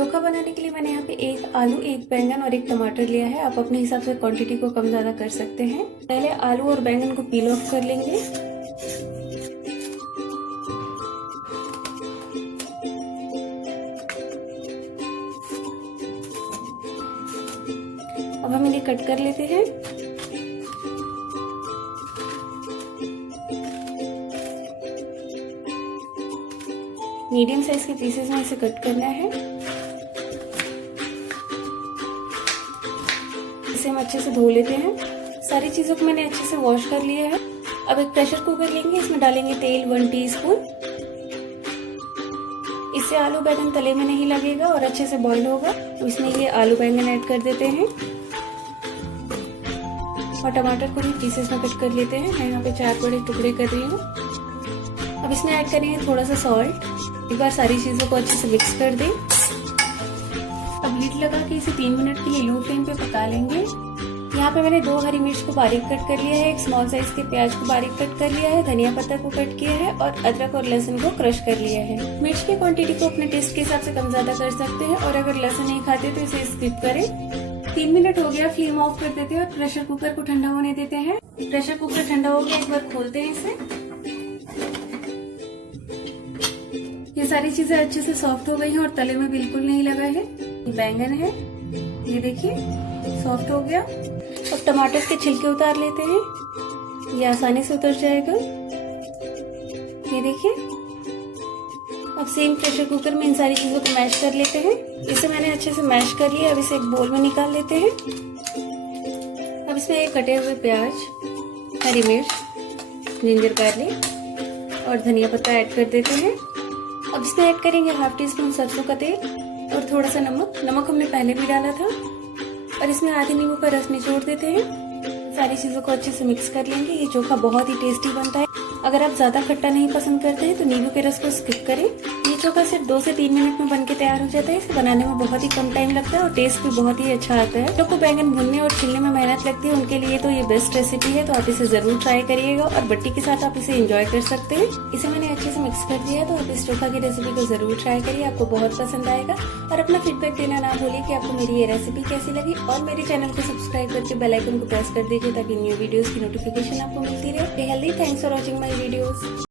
चोखा बनाने के लिए मैंने यहाँ पे एक आलू, एक बैंगन और एक टमाटर लिया है। आप अपने हिसाब से क्वांटिटी को कम ज़्यादा कर सकते हैं। पहले आलू और बैंगन को पील ऑफ कर लेंगे। अब हम इन्हें कट कर लेते हैं। मीडियम साइज के पीसेस में इसे कट करना है। इसे हम अच्छे से धो लेते हैं। सारी चीजों को मैंने अच्छे से वॉश कर लिया है। अब एक प्रेशर कुकर लेंगे, इसमें डालेंगे तेल 1 टीस्पून। इससे आलू बैंगन तले में नहीं लगेगा और अच्छे से बॉईल होगा। तो इसमें ये आलू बैंगन ऐड कर देते हैं और टमाटर को भी पीसेस में कट कर लेते हैं। मैं यहाँ पे 4 बड़े टुकड़े कर रही हूँ। अब इसमें ऐड करेंगे थोड़ा सा सॉल्ट। एक बार सारी चीजों को अच्छे से मिक्स कर दें। अब लीड लगा के इसे 3 मिनट के लिए लो फ्लेम पे पका लेंगे। यहाँ पे मैंने 2 हरी मिर्च को बारीक कट कर लिया है, एक स्मॉल साइज के प्याज को बारीक कट कर लिया है, धनिया पत्ता को कट किया है और अदरक और लहसुन को क्रश कर लिया है। मिर्च की क्वांटिटी को अपने टेस्ट के हिसाब से कम ज्यादा कर सकते हैं और अगर लहसुन नहीं खाते तो इसे स्किप करें। 3 मिनट हो गया, फ्लेम ऑफ कर देते हैं और प्रेशर कुकर को ठंडा होने देते हैं। प्रेशर कुकर ठंडा हो गया, एक बार खोलते हैं इसे। ये सारी चीजें अच्छे से सॉफ्ट हो गई हैं और तले में बिल्कुल नहीं लगा है। बैंगन है, ये देखिए सॉफ्ट हो गया। अब टमाटर के छिलके उतार लेते हैं, ये आसानी से उतर जाएगा। ये देखिए। अब सेम प्रेशर कुकर में इन सारी चीजों को मैश कर लेते हैं। इसे मैंने अच्छे से मैश कर लिया। अब इसे एक बोल में निकाल लेते हैं। अब इसमें एक कटे हुए प्याज, हरी मिर्च, जिंजर गार्लिक और धनिया पत्ता ऐड कर देते हैं। अब इसमें ऐड करेंगे 1/2 टीस्पून सरसों का तेल और थोड़ा सा नमक। नमक हमने पहले भी डाला था। और इसमें आधी नींबू का रस निचोड़ देते हैं। सारी चीजों को अच्छे से मिक्स कर लेंगे। ये चोखा बहुत ही टेस्टी बनता है। अगर आप ज्यादा खट्टा नहीं पसंद करते हैं तो नींबू के रस को स्किप करें। ये चोखा सिर्फ 2 से 3 मिनट में बनके तैयार हो जाता है। इसे बनाने में बहुत ही कम टाइम लगता है और टेस्ट भी बहुत ही अच्छा आता है। लोग को बैंगन भुनने और छिलने में मेहनत लगती है, उनके लिए तो ये बेस्ट रेसिपी है। तो आप इसे जरूर ट्राई करिएगा और बट्टी के साथ आप इसे एंजॉय कर सकते हैं। इसे मैंने अच्छे से मिक्स कर दिया है, तो आप इस चोखा की रेसिपी को जरूर ट्राई करिए, आपको बहुत पसंद आएगा। और अपना फीडबैक देना ना भूलिए कि आपको मेरी ये रेसिपी कैसी लगी। और मेरे चैनल को सब्सक्राइब करके बेल आइकन को प्रेस कर दीजिए ताकि न्यू वीडियोस की नोटिफिकेशन आपको मिलती रहे। Healthy, thanks for watching my videos.